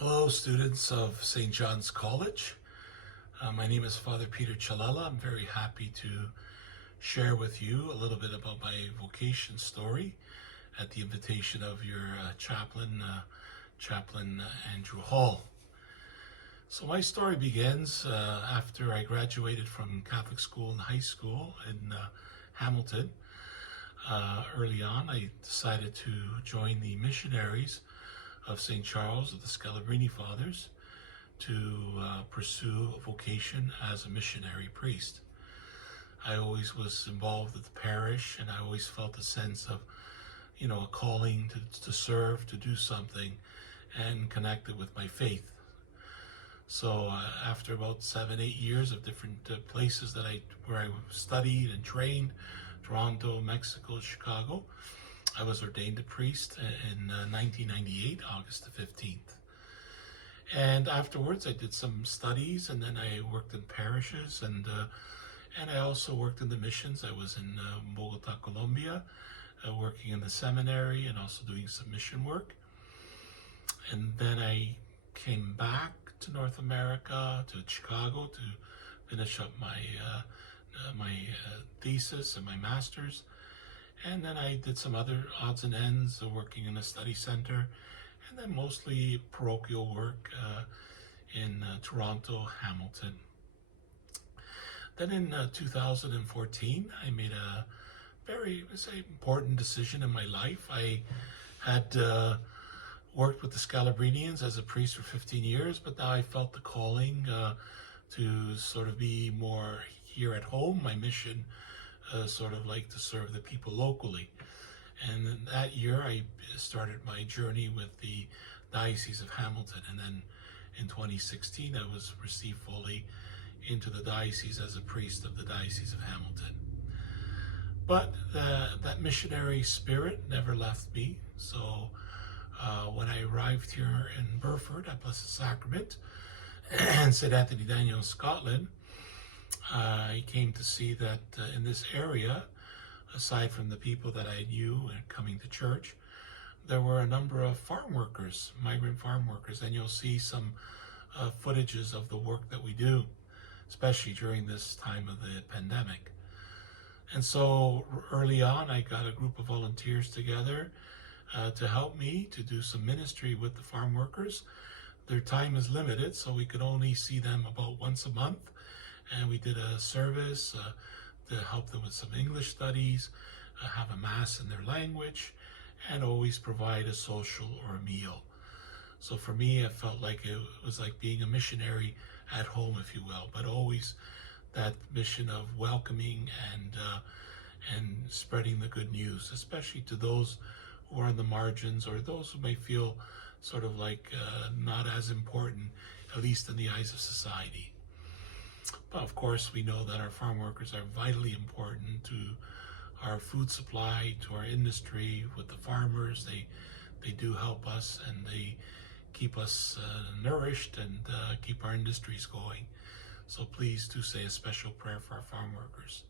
Hello, students of St. John's College. My name is Father Peter Chalala. I'm very happy to share with you a little bit about my vocation story at the invitation of your Chaplain Andrew Hall. So my story begins after I graduated from Catholic school and high school in Hamilton. Early on, I decided to join the missionaries of St. Charles of the Scalabrini Fathers to pursue a vocation as a missionary priest. I always was involved with the parish, and I always felt a sense of, a calling to serve, to do something, and connect it with my faith. So after about 7-8 years of different places where I studied and trained, Toronto, Mexico, Chicago, I was ordained a priest in 1998, August the 15th. And afterwards, I did some studies, and then I worked in parishes, and I also worked in the missions. I was in Bogota, Colombia, working in the seminary and also doing some mission work. And then I came back to North America, to Chicago, to finish up my thesis and my master's. And then I did some other odds and ends of working in a study center, and then mostly parochial work in Toronto, Hamilton. Then in 2014, I made a very important decision in my life. I had worked with the Scalabrinians as a priest for 15 years, but now I felt the calling to sort of be more here at home. My mission sort of like to serve the people locally. And in that year, I started my journey with the Diocese of Hamilton. And then in 2016, I was received fully into the diocese as a priest of the Diocese of Hamilton. But that missionary spirit never left me. So when I arrived here in Brantford at Blessed Sacrament and St. Anthony Daniel, Scotland, I came to see that in this area, aside from the people that I knew and coming to church, there were a number of farm workers, migrant farm workers, and you'll see some footages of the work that we do, especially during this time of the pandemic. And so early on, I got a group of volunteers together to help me to do some ministry with the farm workers. Their time is limited, so we could only see them about once a month. And we did a service to help them with some English studies, have a mass in their language, and always provide a social or a meal. So for me, I felt like it was like being a missionary at home, if you will, but always that mission of welcoming and spreading the good news, especially to those who are on the margins or those who may feel sort of like not as important, at least in the eyes of society. But of course, we know that our farm workers are vitally important to our food supply, to our industry. With the farmers, they do help us, and they keep us nourished and keep our industries going. So please do say a special prayer for our farm workers.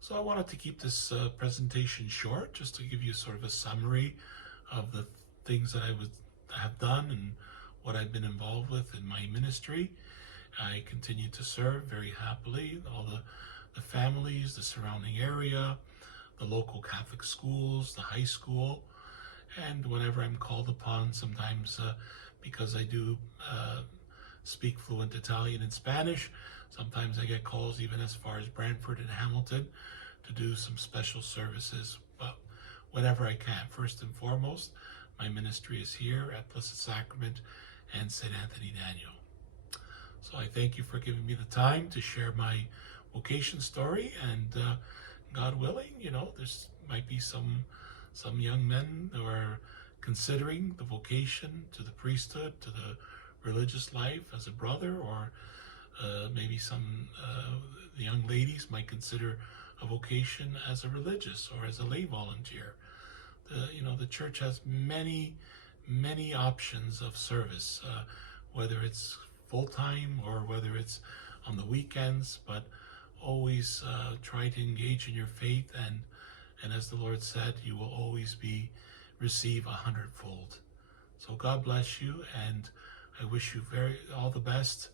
So I wanted to keep this presentation short, just to give you sort of a summary of the things that I have done and what I've been involved with in my ministry. I continue to serve very happily all the families, the surrounding area, the local Catholic schools, the high school, and whenever I'm called upon, sometimes because I do speak fluent Italian and Spanish, sometimes I get calls even as far as Brantford and Hamilton to do some special services. But whenever I can, first and foremost, my ministry is here at Blessed Sacrament and St. Anthony Daniel. So I thank you for giving me the time to share my vocation story, and God willing, there's might be some young men who are considering the vocation to the priesthood, to the religious life as a brother, or maybe some young ladies might consider a vocation as a religious or as a lay volunteer. The church has many options of service, whether it's full-time or whether it's on the weekends, but always try to engage in your faith, and as the Lord said, you will always receive 100-fold. So God bless you, and I wish you all the best,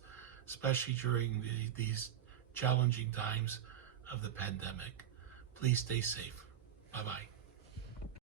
especially during these challenging times of the pandemic. Please stay safe. Bye-bye.